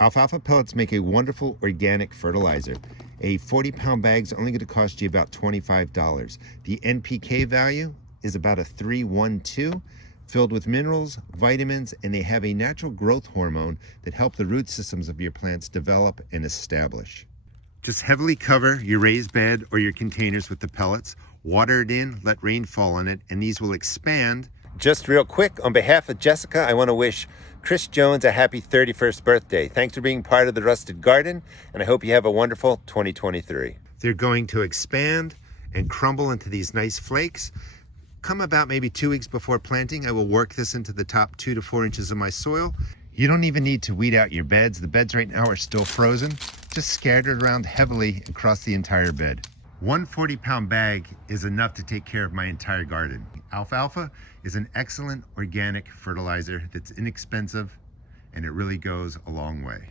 Alfalfa pellets make a wonderful organic fertilizer. A 40-pound bag is only going to cost you about $25. The NPK value is about a 312, filled with minerals, vitamins, and they have a natural growth hormone that help the root systems of your plants develop and establish. Just heavily cover your raised bed or your containers with the pellets, water it in, let rain fall on it, and these will expand. Just real quick, on behalf of Jessica, I want to wish Chris Jones a happy 31st birthday. Thanks for being part of the Rusted Garden, and I hope you have a wonderful 2023. They're going to expand and crumble into these nice flakes. Come about maybe 2 weeks before planting, I will work this into the top 2 to 4 inches of my soil. You don't even need to weed out your beds. The beds right now are still frozen, just scattered around heavily across the entire bed. One 40-pound bag is enough to take care of my entire garden. Alfalfa is an excellent organic fertilizer that's inexpensive, and it really goes a long way.